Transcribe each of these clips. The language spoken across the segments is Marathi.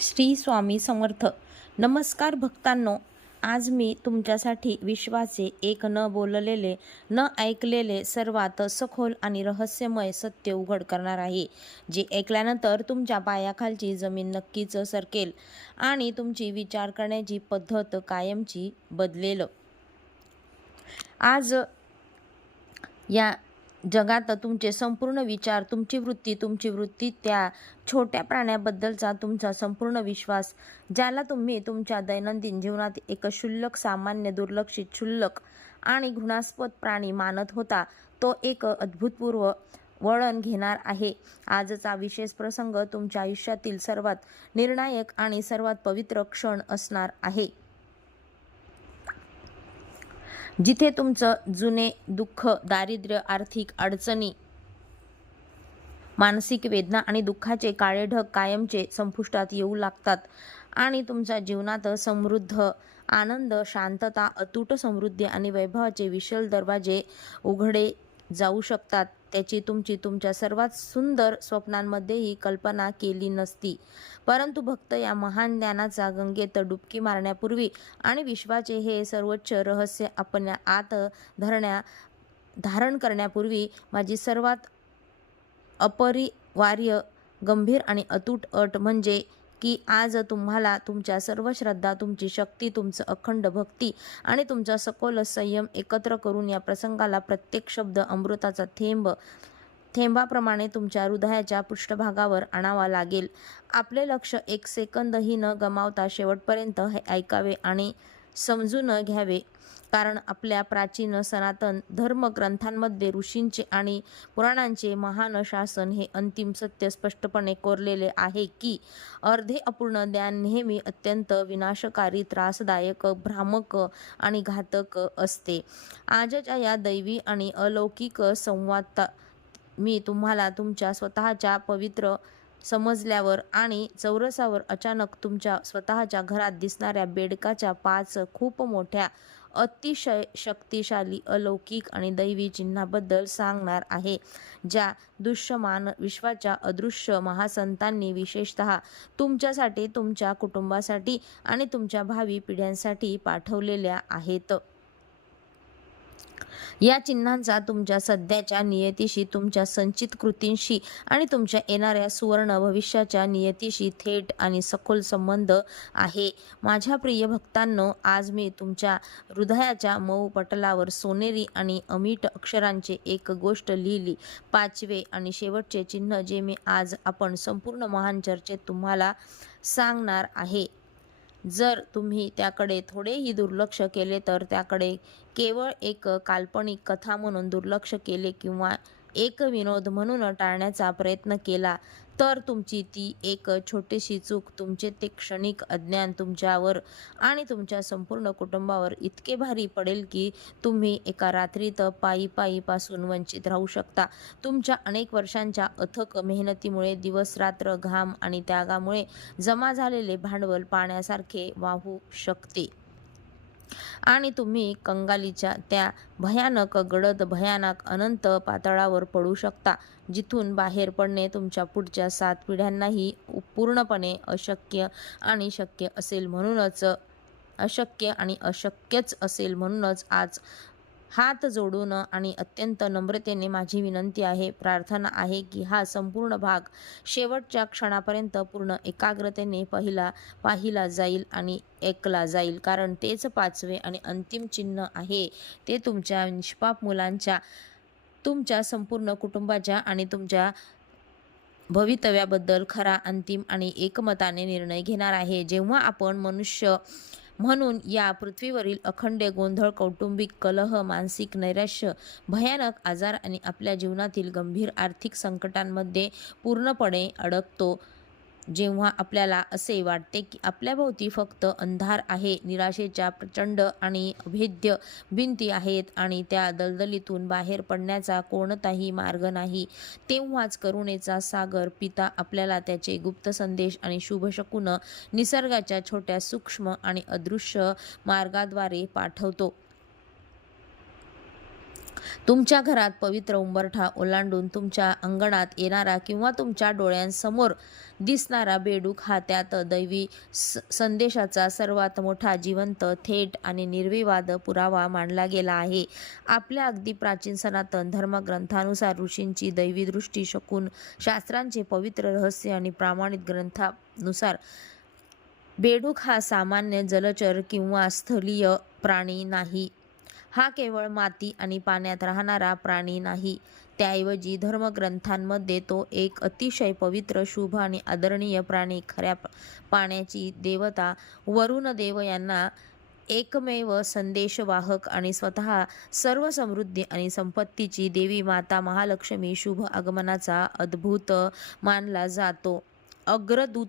श्री स्वामी समर्थ. नमस्कार भक्तांनो, आज मी तुमच्यासाठी विश्वाचे एक न बोललेले न ऐकलेले सर्वात सखोल आणि रहस्यमय सत्य उघड करणार आहे, जे ऐकल्यानंतर तुमच्या पायाखालची जमीन नक्कीच सरकेल आणि तुमची विचार करण्याची पद्धत कायमची बदलेल. आज या जगात तुमचे संपूर्ण विचार, तुमची वृत्ती त्या छोट्या प्राण्याबद्दलचा तुमचा संपूर्ण विश्वास, ज्याला तुम्ही तुमच्या दैनंदिन जीवनात एक क्षुल्लक, सामान्य, दुर्लक्षित, क्षुल्लक आणि घृणास्पद प्राणी मानत होता, तो एक अभूतपूर्व वळण घेणार आहे. आजचा विशेष प्रसंग तुमच्या आयुष्यातील सर्वात निर्णायक आणि सर्वात पवित्र क्षण असणार आहे, जिथे तुमचं जुने दुःख, दारिद्र्य, आर्थिक अडचणी, मानसिक वेदना आणि दुःखाचे काळे ढग कायमचे संपुष्टात येऊ लागतात आणि तुमच्या जीवनात समृद्ध आनंद, शांतता, अतूट समृद्धी आणि वैभवाचे विशाल दरवाजे उघडे जाऊ शकतात. त्याची तुमच्या सर्वात सुंदर स्वप्नांमध्येही कल्पना केली नसती. परंतु भक्त, या महान ज्ञानाचा गंगेत डुबकी मारण्यापूर्वी आणि विश्वाचे हे सर्वोच्च रहस्य आपल्या आत धारण करण्यापूर्वी, माझी सर्वात अपरिवार्य, गंभीर आणि अतूट अट म्हणजे की आज तुम्हाला तुमच्या सर्व श्रद्धा, तुमची शक्ती, तुमचं अखंड भक्ती आणि तुमचा सखोल संयम एकत्र करून या प्रसंगाला प्रत्येक शब्द अमृताचा थेंबाप्रमाणे तुमच्या हृदयाच्या पृष्ठभागावर आणावा लागेल. आपले लक्ष एक सेकंदही न गमावता शेवटपर्यंत हे ऐकावे आणि समजून घ्यावे, कारण आपल्या प्राचीन सनातन धर्मग्रंथांमध्ये ऋषींचे आणि पुराणांचे महान शासन हे अंतिम सत्य स्पष्टपणे कोरलेले आहे की अर्धे अपूर्ण ज्ञान नेहमी अत्यंत विनाशकारी, त्रासदायक, भ्रामक आणि घातक असते. आजच्या या दैवी आणि अलौकिक संवादात मी तुम्हाला तुमच्या स्वतःच्या पवित्र समजल्यावर आणि चौरसावर अचानक तुमच्या स्वतःच्या घरात दिसणाऱ्या बेडकाच्या 5 खूप मोठ्या, अतिशय शक्तिशाली, अलौकिक आणि दैवी चिन्हाबद्दल सांगणार आहे, ज्या दृश्यमान विश्वाच्या अदृश्य महासंतांनी विशेषतः तुमच्यासाठी, तुमच्या कुटुंबासाठी आणि तुमच्या भावी पिढ्यांसाठी पाठवलेल्या आहेत. या चिन्हांचा तुमच्या सध्याच्या नियतीशी, तुमच्या संचित कृतींशी आणि तुमच्या येणाऱ्या सुवर्ण भविष्याच्या नियतीशी थेट आणि सखोल संबंध आहे. माझ्या प्रिय भक्तांनो, आज मी तुमच्या हृदयाच्या मऊ पटलावर सोनेरी आणि अमीट अक्षरांचे एक गोष्ट लिहिली. 5वे आणि शेवटचे चिन्ह, जे मी आज आपण संपूर्ण महान चर्चेत तुम्हाला सांगणार आहे. जर तुम्ही त्याकडे थोडेही दुर्लक्ष केले, तर त्याकडे केवळ एक काल्पनिक कथा म्हणून दुर्लक्ष केले किंवा एक विनोद म्हणून टाळण्याचा प्रयत्न केला, तर तुमची ती एक छोटीशी चूक, तुमचे ते क्षणिक अज्ञान तुमच्यावर आणि तुमच्या संपूर्ण कुटुंबावर इतके भारी पडेल की तुम्ही एका रात्रीत पायी पासून वंचित राहू शकता. तुमच्या अनेक वर्षांच्या अथक मेहनतीमुळे, दिवस-रात्र घाम आणि त्यागामुळे जमा झालेले भांडवल पाण्यासारखे वाहू शकते आणि तुम्ही कंगालीच्या त्या भयानक, गडद, भयानक अनंत पाताळावर पडू शकता, जिथून बाहेर पडणे तुमच्या पुढच्या 7 पिढ्यांनाही पूर्णपणे अशक्य आणि शक्य असेल. अशक्यच असेल. म्हणूनच आज हात जोडून आणि अत्यंत नम्रतेने माझी विनंती आहे, प्रार्थना आहे की हा संपूर्ण भाग शेवटच्या क्षणापर्यंत पूर्ण एकाग्रतेने पाहिला जाईल आणि ऐकला जाईल, कारण तेच 5वे आणि अंतिम चिन्ह आहे. ते तुमच्या निष्पाप मुलांच्या, तुमच्या संपूर्ण कुटुंबाच्या आणि तुमच्या भवितव्याबद्दल खरा, अंतिम आणि एकमताने निर्णय घेणार आहे. जेव्हा आपण मनुष्य म्हणून या पृथ्वीवरील अखंड गोंधळ, कौटुंबिक कलह, मानसिक नैराश्य, भयानक आजार आणि आपल्या जीवनातील गंभीर आर्थिक संकटांमध्ये पूर्णपणे अडकतो, जेव्हा आपल्याला असे वाटते की आपल्याभोवती फक्त अंधार आहे, निराशेच्या प्रचंड आणि अभेद्य भिंती आहेत आणि त्या दलदलीतून बाहेर पडण्याचा कोणताही मार्ग नाही, तेव्हाच करुणेचा सागर पिता आपल्याला त्याचे गुप्त संदेश आणि शुभशकुन निसर्गाच्या छोट्या, सूक्ष्म आणि अदृश्य मार्गाद्वारे पाठवतो. तुमच्या घरात पवित्र उंबरठा ओलांडून तुमच्या अंगणात येणारा किंवा तुमच्या डोळ्यांसमोर दिसणारा बेडूक हा त्यात दैवी संदेशाचा सर्वात मोठा जिवंत, थेट आणि निर्विवाद पुरावा मानला गेला आहे. आपल्या अगदी प्राचीन सनातन धर्मग्रंथानुसार ऋषींची दैवी दृष्टी, शकून शास्त्रांचे पवित्र रहस्य आणि प्रामाणिक ग्रंथानुसार बेडूक हा सामान्य जलचर किंवा स्थलीय प्राणी नाही. हा केवळ माती आणि पाण्यात राहणारा प्राणी नाही. त्याऐवजी धर्मग्रंथांमध्ये तो एक अतिशय पवित्र, शुभ आणि आदरणीय प्राणी, खऱ्या पाण्याची देवता वरुण देव यांना एकमेव संदेशवाहक आणि स्वतः सर्व समृद्धी आणि संपत्तीची देवी माता महालक्ष्मी शुभ आगमनाचा अग्रदूत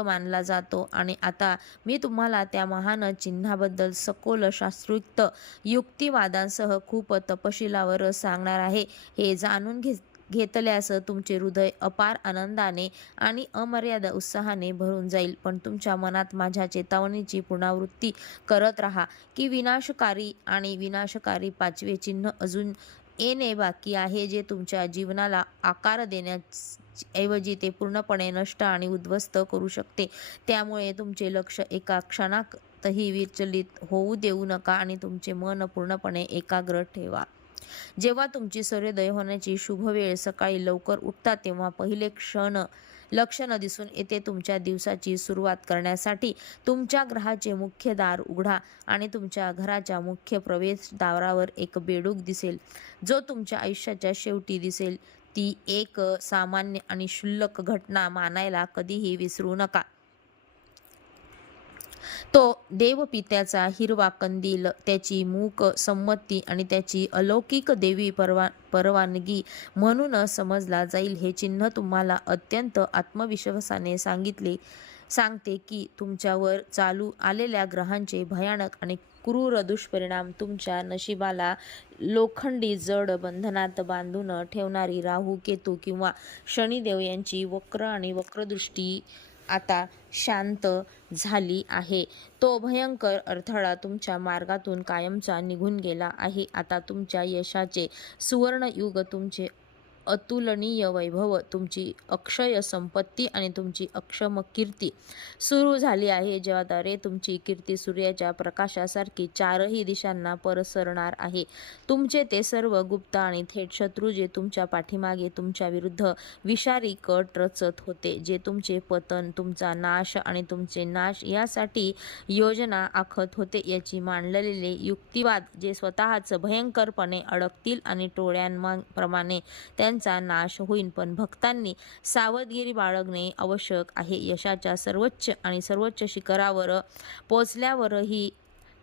मानला जातो. आणि आता मी तुम्हाला त्या महान चिन्हाबद्दल सखोल शास्त्रोक्त युक्तिवादांसह खूप तपशिलावर सांगणार आहे. हे जाणून घेतल्यास तुमचे हृदय अपार आनंदाने आणि अमर्याद उत्साहाने भरून जाईल. पण तुमच्या मनात माझ्या चेतावणीची पुनरावृत्ती करत राहा की विनाशकारी पाचवे चिन्ह अजून येणे बाकी आहे, जे तुमच्या जीवनाला आकार देण्याऐवजी ते पूर्णपणे नष्ट आणि उद्ध्वस्त करू शकते. त्यामुळे तुमचे लक्ष एका क्षणातही विचलित होऊ देऊ नका आणि तुमचे मन पूर्णपणे एकाग्र ठेवा. जेव्हा तुमची सूर्योदय होण्याची शुभ वेळ सकाळी लवकर उठता, तेव्हा पहिले लक्षण दिसून येते. तुमच्या दिवसाची सुरुवात करण्यासाठी तुमच्या घराचे मुख्य दार उघडा आणि तुमच्या घराच्या मुख्य प्रवेशद्वारावर एक बेडूक दिसेल, जो तुमच्या आयुष्याच्या शेवटी दिसेल. ती एक सामान्य आणि क्षुल्लक घटना मानायला कधीही विसरू नका. तो देवपित्याचा हिरवा कंदील, त्याची मूक संमती आणि त्याची अलौकिक देवी परवानगी म्हणून समजला जाईल. हे चिन्ह तुम्हाला अत्यंत आत्मविश्वासाने सांगते की तुमच्यावर चालू आलेल्या ग्रहांचे भयानक आणि क्रूर दुष्परिणाम, तुमच्या नशिबाला लोखंडी जड बंधनात बांधून ठेवणारी राहू, केतू किंवा शनिदेव यांची वक्रदृष्टी आता शांत झाली आहे. तो भयंकर अडथळा तुमच्या मार्गातून कायमचा निघून गेला आहे. आता तुमच्या यशाचे सुवर्णयुग, तुमचे अतुलनीय वैभव, तुमची अक्षय संपत्ती आणि तुमची अक्षम कीर्ती सुरू झाली आहे. जेव्हा तारे तुमची कीर्ती सूर्याच्या प्रकाशासारखी चारही दिशांना पसरणार आहे. तुमचे ते सर्व गुप्त आणि थेट शत्रू, जे तुमच्या पाठीमागे तुमच्या विरुद्ध विषारी कट रचत होते, जे तुमचे पतन, तुमचा नाश आणि तुमचे नाश यासाठी योजना आखत होते, याची मांडलेले युक्तिवाद, जे स्वतःच भयंकरपणे अडकतील आणि टोळ्यांप्रमाणे त्यांचा नाश होईल. पण भक्तांनी सावधगिरी बाळगणे आवश्यक आहे. यशाच्या सर्वोच्च शिखरावर पोचल्यावरही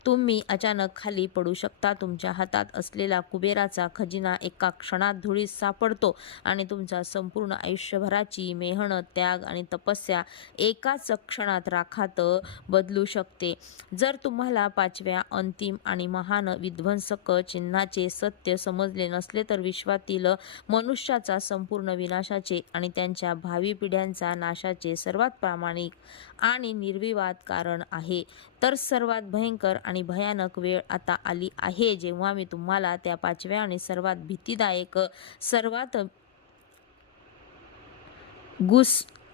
तुम्ही अचानक खाली पडू शकता. तुमच्या हातात असलेला कुबेराचा खजिना एका क्षणात धुळीत सापडतो आणि तुमचा संपूर्ण आयुष्यभराची मेहनत, त्याग आणि तपस्या एकाच क्षणात राखात बदलू शकते. जर तुम्हाला पाचव्या, अंतिम आणि महान विध्वंसक चिन्हाचे सत्य समजले नसले, तर विश्वातील मनुष्याचा संपूर्ण विनाशाचे आणि त्यांच्या भावी पिढ्यांचा नाशाचे सर्वात प्रामाणिक आणि निर्विवाद कारण आहे. तर सर्वात भयंकर आणि भयानक वेळ आता आली आहे, जेव्हा मी तुम्हाला त्या पाचव्या आणि सर्वात भीतिदायक, सर्वात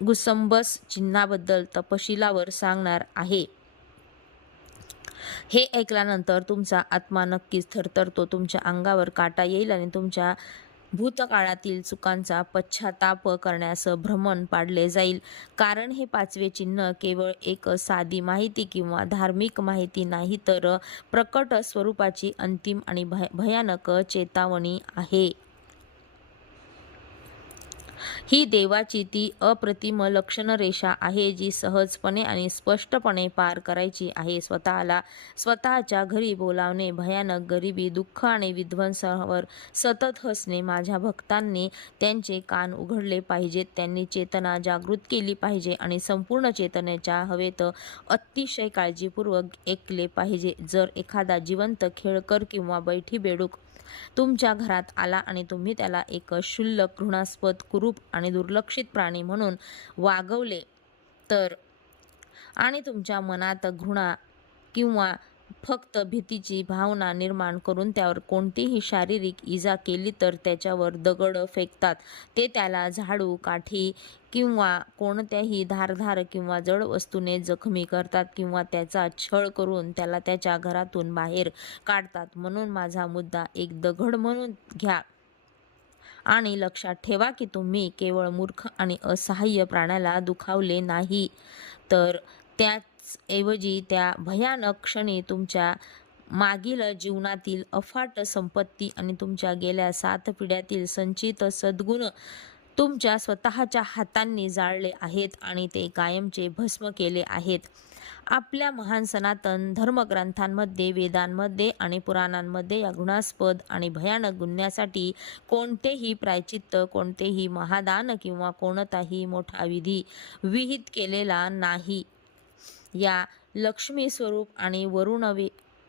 गुसंबस चिन्हाबद्दल तपशिलावर सांगणार आहे. हे ऐकल्यानंतर तुमचा आत्मा नक्कीच थरथरतो, तुमच्या अंगावर काटा येईल आणि तुमच्या भूतकाळातील चुकांचा पश्चाताप करण्यास भ्रमण पाडले जाईल. कारण हे पाचवे चिन्ह केवळ एक साधी माहिती किंवा धार्मिक माहिती नाही, तर प्रकट स्वरूपाची अंतिम आणि भयानक चेतावणी आहे. ही देवाची ती अप्रतिम लक्षणरेषा आहे, जी सहजपणे आणि स्पष्टपणे पार करायची आहे. स्वतःच्या घरी बोलावणे, भयानक गरिबी, दुःख आणि विध्वंसावर सतत हसणे. माझ्या भक्तांनी त्यांचे कान उघडले पाहिजेत, त्यांनी चेतना जागृत केली पाहिजे आणि संपूर्ण चेतनेच्या हवेत अतिशय काळजीपूर्वक ऐकले पाहिजे. जर एखादा जिवंत खेळकर किंवा बैठी बेडूक तुमच्या घरात आला आणि तुम्ही त्याला एक क्षुल्लक, घृणास्पद, कुरूप आणि दुर्लक्षित प्राणी म्हणून वागवले तर, आणि तुमच्या मनात घृणा किंवा फक्त भीतीची भावना निर्माण करून त्यावर कोणतीही शारीरिक इजा केली तर त्याच्यावर दगड फेकतात. ते त्याला झाडू, काठी किंवा कोणत्याही धारदार किंवा जड वस्तूने जखमी करतात किंवा त्याचा छळ करून त्याला त्याच्या घरातून बाहेर काढतात. म्हणून माझा मुद्दा एक दगड म्हणून घ्या आणि लक्षात ठेवा की तुम्ही केवळ मूर्ख आणि असहाय्य प्राण्याला दुखावले नाही, तर त्याच ऐवजी त्या भयानक क्षणी तुमच्या मागील जीवनातील अफाट संपत्ती आणि तुमच्या गेल्या 7 पिढ्यातील संचित सद्गुण तुमच्या स्वतःच्या हातांनी जाळले आहेत आणि ते कायमचे भस्म केले आहेत. आपल्या महान सनातन धर्मग्रंथांमध्ये, वेदांमध्ये आणि पुराणांमध्ये या घृणास्पद आणि भयानक गुन्ह्यासाठी कोणतेही प्रायचित्त, कोणतेही महादान किंवा कोणताही मोठा विधी विहित केलेला नाही. या लक्ष्मी स्वरूप आणि वरुण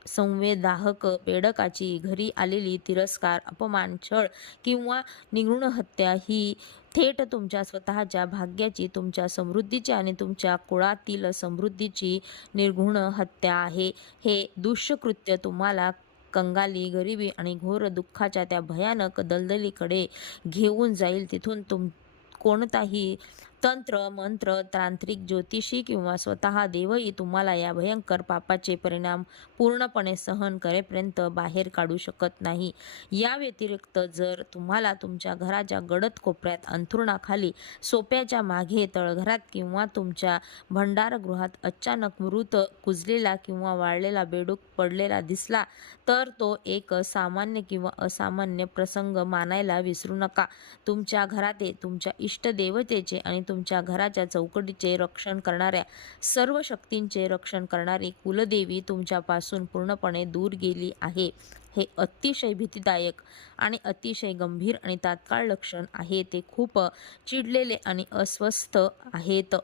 संवेदाहक बेडकाची घरी आलेली तिरस्कार, अपमान, छळ किंवा निगूढ हत्या ही थेट तुमच्या स्वतःच्या भाग्याची, तुमच्या समृद्धीची आणि तुमच्या कुळातील समृद्धीची निर्घृण हत्या आहे. हे दुष्कृत्य तुम्हाला कंगाली, गरिबी आणि घोर दुःखाच्या त्या भयानक दलदलीकडे घेऊन जाईल. तिथून कोणताही तंत्र, मंत्र, तांत्रिक, ज्योतिषी किंवा स्वतः देवही तुम्हाला या भयंकर पापाचे परिणाम पूर्णपणे सहन करेपर्यंत बाहेर काढू शकत नाही. या व्यतिरिक्त जर तुम्हाला तुमच्या घराच्या गडद कोपऱ्यात, अंथरुणाखाली, सोप्याच्या मागे, तळघरात किंवा तुमच्या भंडारगृहात अचानक मृत, कुजलेला किंवा वाळलेला बेडूक पडलेला दिसला तर तो एक सामान्य किंवा असामान्य प्रसंग मानायला विसरू नका. तुमच्या घराते, तुमच्या इष्टदेवतेचे आणि तुमच्या घराच्या चौकटीचे रक्षण करणाऱ्या, सर्व शक्तींचे रक्षण करणारी कुलदेवी तुमच्यापासून पूर्णपणे दूर गेली आहे. हे अतिशय भीतिदायक आणि अतिशय गंभीर आणि तात्काळ लक्षण आहे. ते खूप चिडलेले आणि अस्वस्थ आहेत.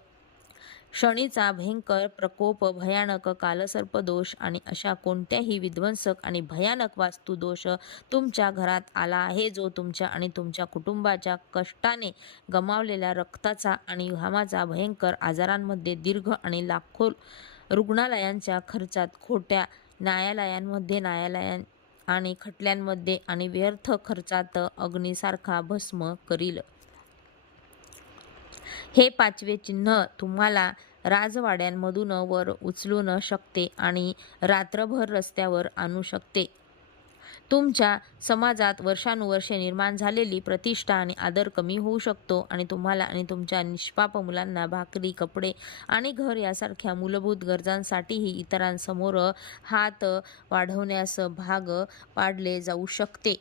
शनीचा भयंकर प्रकोप, भयानक कालसर्पदोष आणि अशा कोणत्याही विध्वंसक आणि भयानक वास्तुदोष तुमच्या घरात आला आहे, जो तुमच्या आणि तुमच्या कुटुंबाच्या कष्टाने गमावलेल्या रक्ताचा आणि घामाचा, भयंकर आजारांमध्ये दीर्घ आणि लाखो रुग्णालयांच्या खर्चात, खोट्या न्यायालयांमध्ये आणि खटल्यांमध्ये आणि व्यर्थ खर्चात अग्नीसारखा भस्म करील. हे 5वे चिन्ह तुम्हाला राजवाड्यांमधून वर उचलून शकते आणि रात्रभर रस्त्यावर आणू शकते. तुमच्या समाजात वर्षानुवर्षे निर्माण झालेली प्रतिष्ठा आणि आदर कमी होऊ शकतो आणि तुम्हाला आणि तुमच्या निष्पाप मुलांना भाकरी, कपडे आणि घर यासारख्या मूलभूत गरजांसाठीही इतरांसमोर हात वाढवण्यास भाग पाडले जाऊ शकते.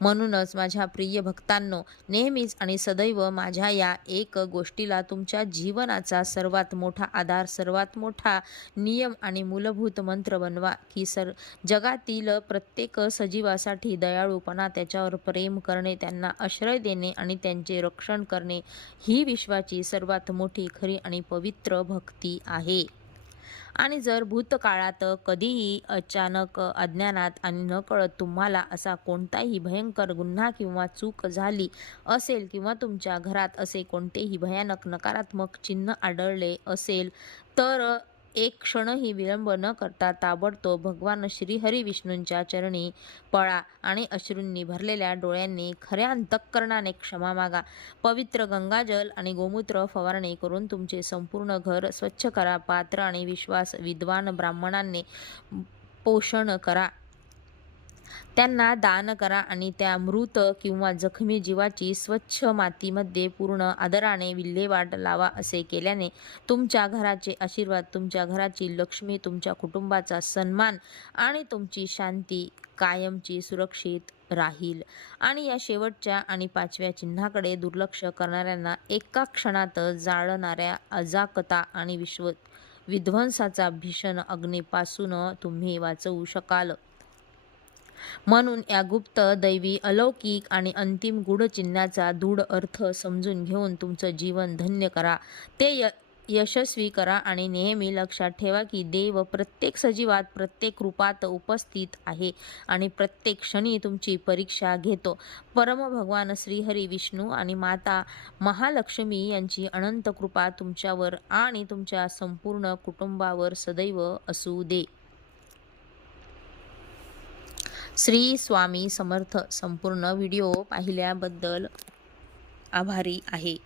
म्हणूनच माझ्या प्रिय भक्तांनो, नेहमीच आणि सदैव माझ्या या एक गोष्टीला तुमच्या जीवनाचा सर्वात मोठा आधार, सर्वात मोठा नियम आणि मूलभूत मंत्र बनवा की जगातील प्रत्येक सजीवासाठी दयाळूपणा, त्याच्यावर प्रेम करणे, त्यांना आश्रय देणे आणि त्यांचे रक्षण करणे ही विश्वाची सर्वात मोठी, खरी आणि पवित्र भक्ती आहे. आणि जर भूतकाळात कधीही अचानक, अज्ञानात आणि नकळत तुम्हाला असा कोणताही भयंकर गुन्हा किंवा चूक झाली असेल किंवा तुमच्या घरात असे कोणतेही भयानक नकारात्मक चिन्ह आढळले असेल तर एक क्षणही विलंब न करता ताबडतोब भगवान श्रीहरी विष्णूंच्या चरणी पळा आणि अश्रूंनी भरलेल्या डोळ्यांनी खऱ्या अंतःकरणाने क्षमा मागा. पवित्र गंगाजल आणि गोमूत्र फवारणी करून तुमचे संपूर्ण घर स्वच्छ करा. पात्र आणि विश्वास विद्वान ब्राह्मणांनी पोषण करा. त्यांना दान करा आणि त्या मृत किंवा जखमी जीवाची स्वच्छ मातीमध्ये पूर्ण आदराने विल्हेवाट लावा. असे केल्याने तुमच्या घराचे आशीर्वाद, तुमच्या घराची लक्ष्मी, तुमच्या कुटुंबाचा सन्मान आणि तुमची शांती कायमची सुरक्षित राहील. आणि या शेवटच्या आणि 5व्या चिन्हाकडे दुर्लक्ष करणाऱ्यांना एका क्षणात जाळणाऱ्या अजाकता आणि विध्वंसाचा भीषण अग्नीपासून तुम्ही वाचवू शकाल. म्हणून या गुप्त, दैवी, अलौकिक आणि अंतिम गूढ चिन्हाचा दृढ अर्थ समजून घेऊन तुमचं जीवन धन्य करा, ते यशस्वी करा आणि नेहमी लक्षात ठेवा की देव प्रत्येक सजीवात, प्रत्येक रूपात उपस्थित आहे आणि प्रत्येक क्षणी तुमची परीक्षा घेतो. परम भगवान श्रीहरी विष्णू आणि माता महालक्ष्मी यांची अनंत कृपा तुमच्यावर आणि तुमच्या संपूर्ण कुटुंबावर सदैव असू दे. श्री स्वामी समर्थ. संपूर्ण व्हिडिओ पाहिल्याबद्दल आभारी आहे.